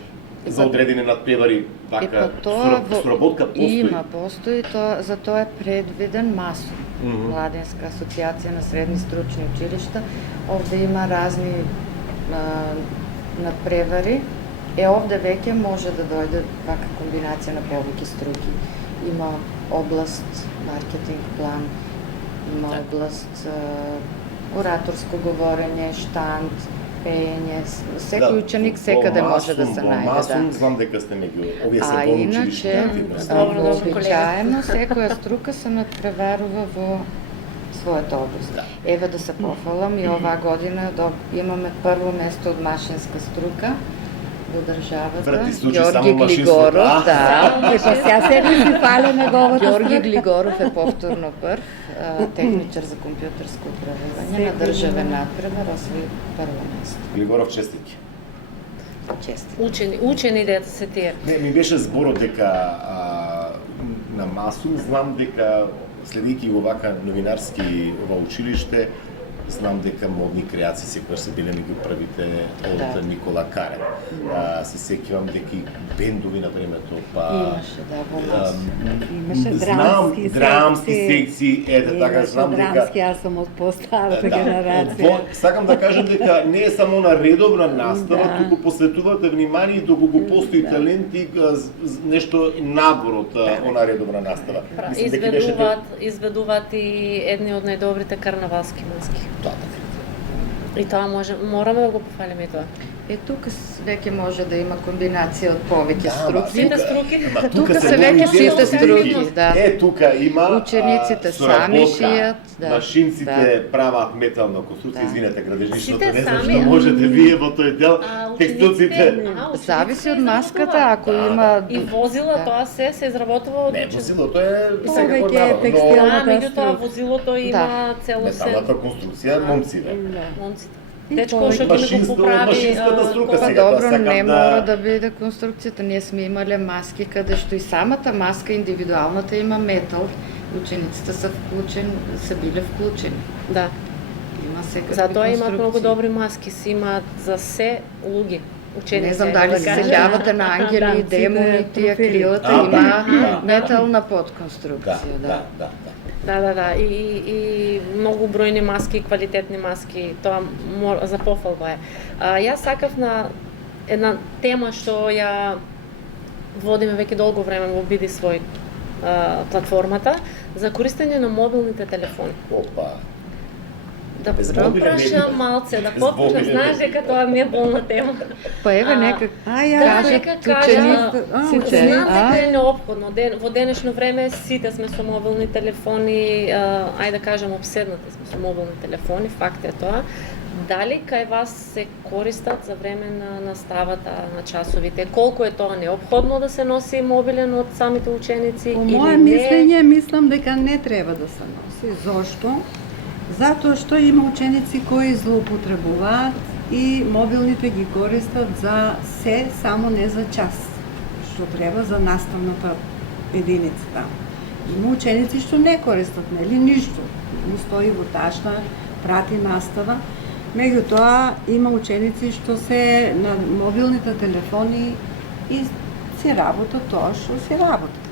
за одредени надпревари вака соработка постои. Постои, за тоа е предвиден МАСУМ, Младинска асоциација на средни стручни училишта. Овде има разни надпревари. Овде веќе може да дојде вака комбинација на повеќе струки. Има област маркетинг план, има област ораторско говорење, штанд, пеење, секој ученик секаде може да се најде. Масум знам дека сте меѓу овие се училишни активности. Вообичаено секоја струка се надпреварува во својата област. Еве да се пофалам, и оваа година имаме прво место од машинска струка во државата. Ѓорги Глигоров, да. Сега седи си фале неговото. Ѓорги Глигоров е повторно прв, техничар за компјутерско управување на државен надпревар, освои прво место. Глигоров, честитки. Учени деца се тие. Не, ми беше зборот дека на Масум знам дека следејќи го вака новинарски ова училиште, знам дека модни креации секогаш се биле меѓу првите од Никола Карев. Се сеќавам дека и бендови на времето, па имаше драмски секции, ете така знам дека драмски, јас сум од постарата генерација. Сакам да кажам дека не е само на редовна настава, туку посветувате внимание доколку постои талент и нешто набор од она редовна настава. Изведуваат и едни од најдобрите карнавалски маски. Тоа така. И тоа мораме да го пофалиме и тоа. Тука веќе може да има комбинација од повеќе струки. Сите струки. Тука се веќе сите струки, да. Тука има учениците сами шијат, да. Машинците прават метална конструкција, извинете, градежништвото, не знам што можете вие во тој дел, текстилците. Зависи од маската, ако има и возила, тоа се изработува од Не, возилото е Повеќе е текстилната меѓутоа возилото има целосе металната конструкција, момците. момците. Дечко што ќе го поправи. Машинската струка Па сега. добро, не мора да биде конструкцијата. Ние сме имале маски каде што и самата маска индивидуалната има метал. Учениците се биле вклучени. Да. Има секакви Затоа имаат конструкции. многу добри маски, си имаат за се луѓе. Ученици. Не знам дали се сеќавате на ангели, демони, тие крилата, има метална подконструкција, да. Да. И многу бројни маски, квалитетни маски, тоа за пофалба е. Јас сакав на една тема што ја водиме веќе долго време во Биди свој платформата, за користење на мобилните телефони. Опа. Да прашам малце, да попишам, знаеш дека тоа ми е болна тема. Па еве нека кажат учениците. Знам дека е неопходно. Во денешно време сите сме со мобилни телефони, ајде да кажам обседнати сме со мобилни телефони, факт е тоа. Дали кај вас се користат за време на наставата, на часовите? Колку е тоа неопходно да се носи мобилен од самите ученици? По моје мислење, мислам дека не треба да се носи. Зошто? Затоа што има ученици кои злоупотребуваат и мобилните ги користат за се, само не за час, што треба за наставната единица таму. Има ученици што не користат, нели, ништо. Му стои во ташна, прати настава. Меѓутоа, има ученици што се на мобилните телефони и си работат тоа што си работат.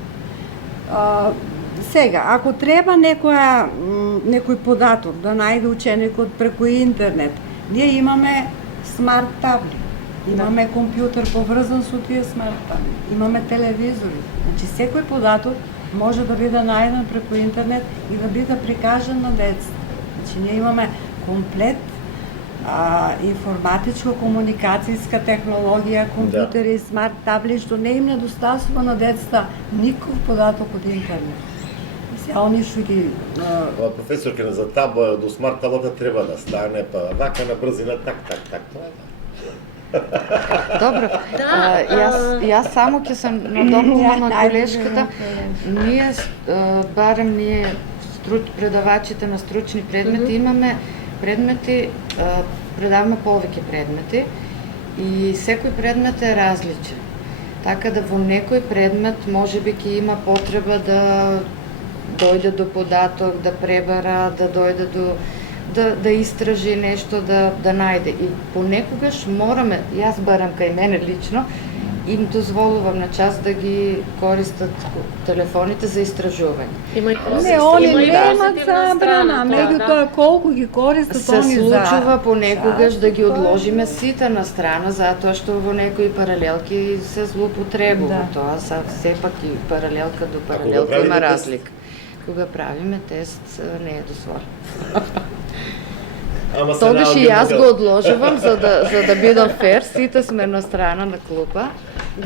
Сега, ако треба некој податок да најде ученикот преку интернет, ние имаме смарт табли, имаме компјутер поврзан со тие смарт табли, имаме телевизори. Значи, секој податок може да биде најден преку интернет и да биде прикажан на децата. Значи, ние имаме комплет информатичко-комуникацијска технологија, компјутери, смарт табли, што не им недостасува на децата никој податок од интернет. Сега они што ги... Професорка, за таба до смарт таблата треба да стане, па вака на брзина, так, тоа е. Добро. Јас само ќе се надопнувам на колешката. Ние, барем ние, предавачите на стручни предмети, имаме предмети, предаваме повеќе предмети и секој предмет е различен. Така да во некој предмет можеби ќе има потреба да дојде до податок, да пребара, да дојде до да истражи нешто, да најде. И понекогаш мораме, јас барам кај мене лично, им дозволувам на час да ги користат телефоните за истражување. Има и Не, они немат забрана, меѓутоа колку ги користат Се они за... случува понекогаш да ги одложиме сите на страна, затоа што во некои паралелки се злоупотребува. Тоа сепак и паралелка до паралелка има разлика. Кога правиме тест, не е дозволено. Тогаш и јас го одложувам за да бидам фер, сите сме на страна на клупа.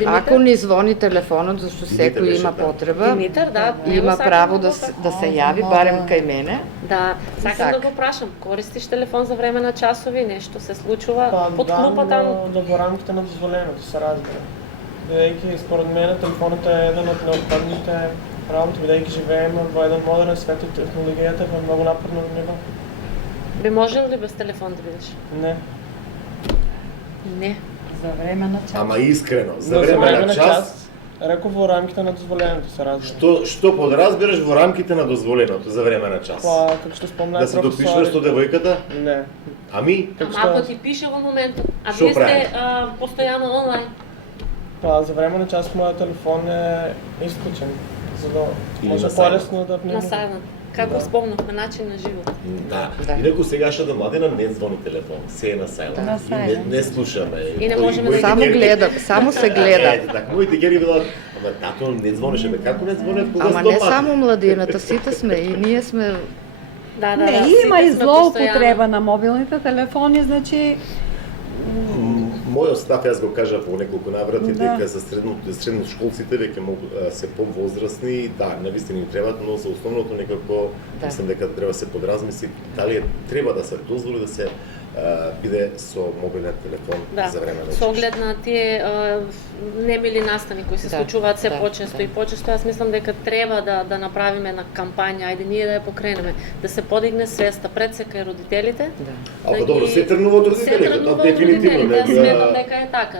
Ако ни звони телефонот, зашто секој има потреба, Димитар, да, има право да се јави, барем кај мене. Да, сакам да го прашам, користиш телефон за време на часови, нешто се случува под клупа таму? Да, во рамките на дозволеното, се разбира. Бидејќи според мене телефонот е еден од неопходните работи, бидејќи живееме во еден модерен свет и технологијата во многу напредно ниво. Би можел ли без телефон да бидеш? Не. Не. За време на час. Ама искрено, за време на час, реков во рамките на дозволеното, се разбира. што подразбираш во рамките на дозволеното за време на час? Па, како што спомнаа Да се допишуваш со девојката? Не. Ами? Ама ако ти пише во моментот, а Шо вие сте прави? постојано онлайн. Па, за време на час мојот телефон е исклучен, за да Или може на silent. полесно да На внимава. silent. Како спомнавме, начин на живот. Да. Да. Инаку сегашната младина не звони телефон, се е на silent. На silent. Не слушаме. И не можеме да Само гледам, само се гледа. Ете така, моите гери билат, ама тато не звонеше, бе, како не звонев кога Ама не само младината, сите сме и ние сме. Да, Не, има и злоупотреба на мобилните телефони, значи Мојот став, јас го кажав во неколку наврати, Да. дека за средношколците веќе се повозрастни, да, навистина им требаат, но за основното некако Да. мислам дека треба да се подразмисли дали треба да се дозволи да се биде со мобилен телефон за време на со оглед на тие немили настани кои се Да, случуваат се да, почесто да. и почесто, јас мислам дека треба да направиме на кампања, ајде ние да ја покренеме, да се подигне свеста пред се кај родителите. Да. Алко добро, се тргнува од родителите, тоа дефинитивно да не сметам дека е така,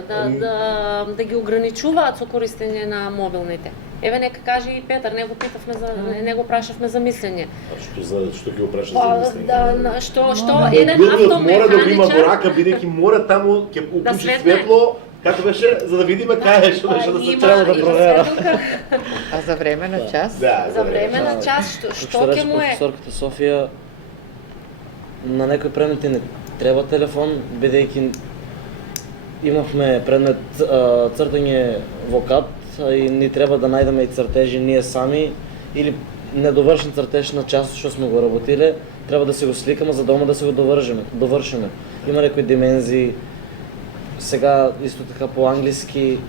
да ги ограничуваат со користење на мобилните. Еве нека каже и Петар, не го питавме не го прашавме за мислење. Што ќе го прашаш за Па, мислење? што еден Мобилот мора да го има во автомеханичар рака, бидејќи мора таму ќе Да уклучи светне. светло, како беше, за да видиме кај е што беше да се има- треба да има провера. светилка. А за време на час? Да, За време на час, што ќе му е? Професорката Софија, на некои предмети не треба телефон, бидејќи имавме предмет цртање во кат и ни треба да најдеме и цртежи ние сами или недовршен цртеж на час што сме го работиле, треба да се го сликаме за дома да се го довршиме. Има некои димензии. Сега исто така по англиски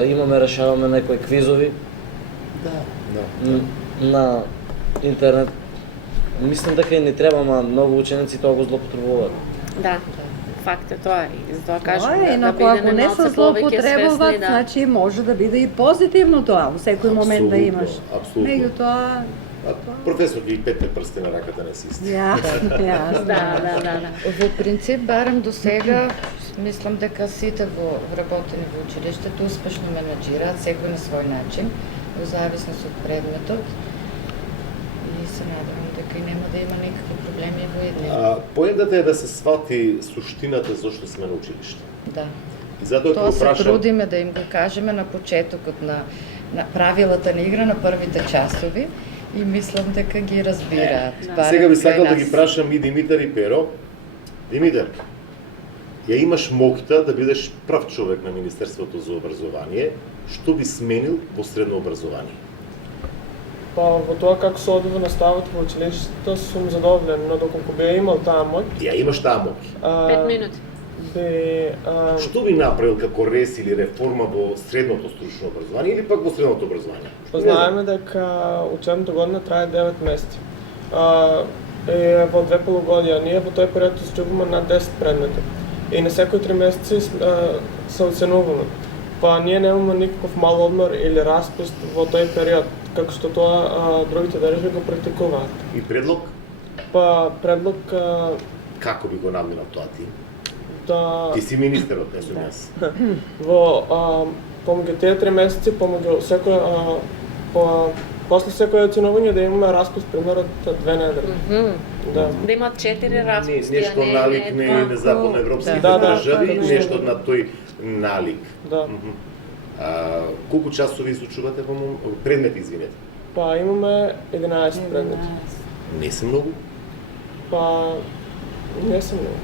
имаме решаваме некои квизови на интернет. Мислам дека и не треба, ама многу ученици тоа го злоупотребуваат. Да, факт е тоа. И затоа кажам тоа е, инаку ако не се злоупотребуваат, значи може да биде и позитивно тоа, во секој момент да имаш. Апсолутно. Меѓутоа, Професор ги петте прсти на раката не си исти. јасно. Да. Во принцип, барем до сега, мислам дека сите во вработени во училиштето успешно менаџираат, секој на свој начин, во зависност од предметот. И се надевам дека и нема да има никакви проблеми во едни. Поентата е да се свати суштината зашто сме на училиште. Да. И затоа Тоа ќе се прашам, трудиме да им го кажеме на почетокот на правилата на игра на првите часови и мислам дека ги разбираат. барем сега би кај сакал да нас. ги прашам и Димитар и Перо. Димитар, ја имаш моќта да бидеш прав човек на Министерството за образование, што би сменил во средно образование? Па во тоа како се одвива наставата во училиштето сум задоволен, но доколку би ја имал таа моќ, Ја имаш таа моќ. 5 минути. би Што би направил како рез или реформа во средното стручно образование или пак во средното образование? знаеме дека учебната година трае 9 месеци. Е во 2 полугодија, ние во тој период изучуваме над 10 предмети. И на секои 3 месеци се оценуваме. Па ние немаме никаков мал одмор или распуст во тој период, како што тоа другите држави го практикуваат. И предлог? Па предлог Како би го надминал тоа ти? да Ти си министерот, не сум јас. во помеѓу тие 3 месеци, помеѓу секој после секој оценување да имаме распуст примерно од 2 недели. Да. Да имат 4 распусти, Нешто а налик не не на западноевропските Да, да, држави, да. нешто на тој налик. Да. Колку часови изучувате во предмети, извинете? Па имаме 11 предмети. Не се многу. Па не се многу.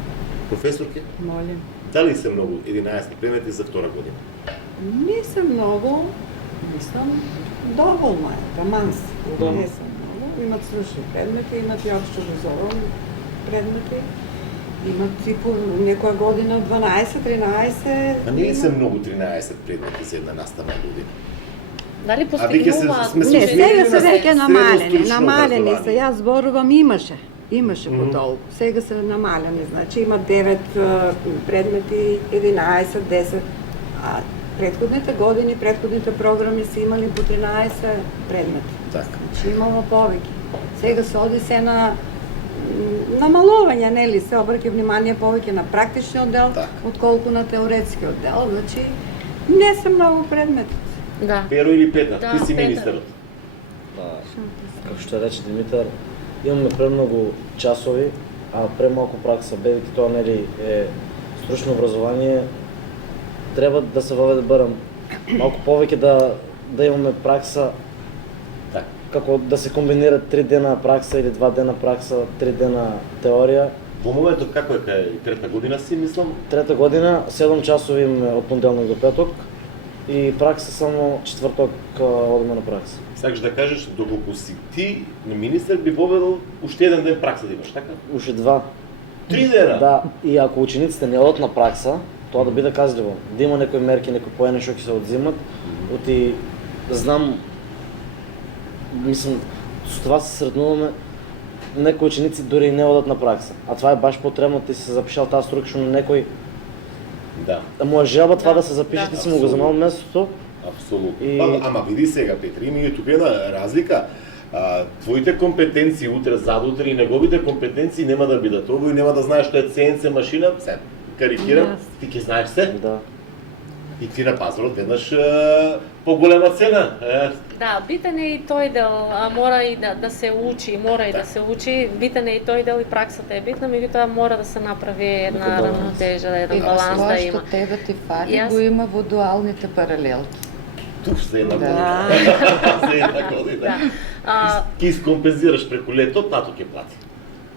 Професорке, Молим. дали се многу 11 предмети за втора година? Не се многу, мислам, доволно е, таман се. Да. Не се многу. Имат стручни предмети, имат и општо образовани предмети. Имат и по некоја година 12-13. А не ли се многу 13 предмети за една наставна година? Дали А веќе постигнуваат? сме се Не, сега се усмирени веќе на намалени, средно-стручно намалени се. образование. Јас зборувам имаше потолку. Сега се намалени, значи има 9 предмети, 11, 10. А претходните години, претходните програми се имали по 13 предмети. Така. Значи имало повеќе. Сега се оди се на намалување, нели, се обраќа внимание повеќе на практичниот дел, Така. отколку на теоретскиот дел. Значи не се многу предмети. Да. Перо или Петар, Да, ти си Петар. министерот. Па, како што рече Димитар, имаме премногу часови, а премалку пракса, бидејќи тоа нели е стручно образование, треба да се воведе барем малку повеќе да имаме пракса, Така. како да се комбинират 3 дена пракса или 2 дена пракса, 3 дена теорија. Во моментот како е кај трета година си, мислам, Трета година 7 часови имаме од понеделник до петок и пракса само четврток одиме на пракса. сакаш да кажеш доколку си ти министер би поведал уште еден ден пракса да имаш, така? Уште 2. 3 дена. Да, и ако учениците не одат на пракса, тоа да биде казливо. Да има некои мерки, некои поени што ќе се одзимат. Оти знам, мислам, со това се сретнуваме, некои ученици дури и не одат на пракса. А това е баш потребно, ти си се запишал таа струка, што на некој Да. му е желба това Да, да се запише, да. ти си му го замал местото. Апсолутно. И- Ама види сега, Петри, има и тук една разлика. Твоите компетенции утре, задутре и неговите компетенции нема да бидат овој, нема да знаеш што е CNC машина, се карикирам, ти ќе знаеш се. Да. И ти на пазарот веднаш поголема цена. Да, битен е и тој дел, а мора и да се учи, мора и да се учи. Битен е и тој дел и праксата е битна, меѓутоа мора да се направи една Баланс. равнотежа, еден И баланс тоа да што има. тебе ти фали, Јас- го има во дуалните паралелки. Тук за една Да. година. За една година. Да. А, Ки искомпензираш преку лето, тато ќе плати.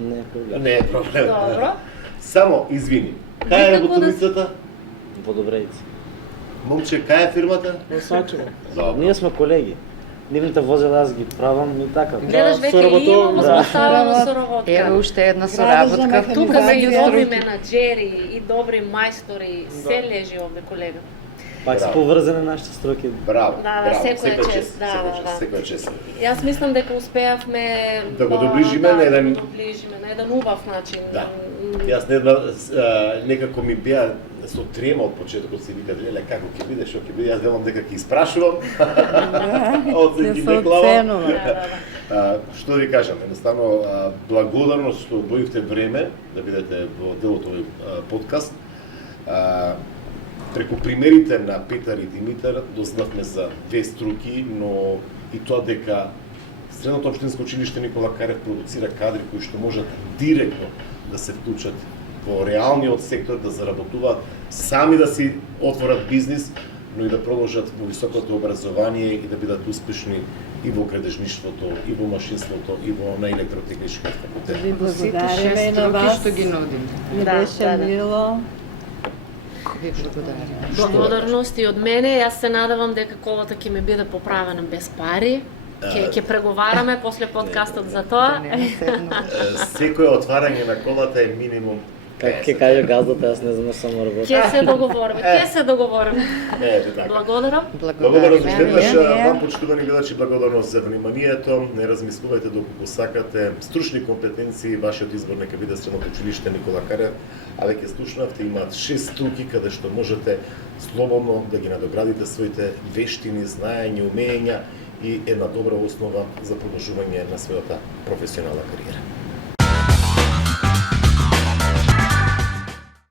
Не е проблем. Не е проблем. Добро. Само, извини, кај е Никако да работовицата? Во Добрејци. Момче, кај е фирмата? Во Сачево. Добро. Ние сме колеги. Нивните возила аз ги правам и така. гледаш веќе соработуваме. имamo Да. споставено Еве соработка. уште една Градежна соработка. механизација. Тука се и Механизација. добри менаџери и добри мајстори, се лежи овде колега. Пак се Браво. поврзани нашите строки. Браво, Да, да, браво, секој е секој чест, да, секој да, чест, да. секој чест. Јас мислам дека успеавме Да го доближиме на еден- да го доближиме на еден убав начин. Да. Јас некако ми беа со трема од почетокот си викат, леле, како ќе биде, што ќе биде, јас велам дека ќе испрашувам. Оценки се деклава. оценува. Да, да. Што да ви кажам, едноставно благодарност што обојавте време да бидете во делот овој подкаст. Преку примерите на Петар и Димитар дознавме за две струки, но и тоа дека Средното општинско училиште Никола Карев продуцира кадри кои што можат директно да се вклучат во реалниот сектор, да заработуваат, сами да си отворат бизнис, но и да продолжат во високото образование и да бидат успешни и во градежништвото, и во машинството, и на електротехничкиот факултет. Ви Сите благодариме 6 и на струки вас. што ги нудим. Ми Да, беше да. мило. Ви благодарим. Благодарности од мене. Јас се надевам дека колата ќе ми биде поправена без пари. Ќе преговараме после подкастот за тоа. Секое отварање на колата е минимум Како ќе каже газдот, јас не знам само работам. Ќе се договориме, ќе се договориме. така. Благодарам. Благодарност уште еднаш, Ние. вам почитувани гледачи, благодарност за вниманието. Не размислувајте доколку сакате стручни компетенции, вашиот избор нека биде Средното училиште Никола Карев, а веќе слушнавте, имаат 6 струки каде што можете слободно да ги надоградите своите вештини, знаења, умења и една добра основа за продолжување на својата професионална кариера.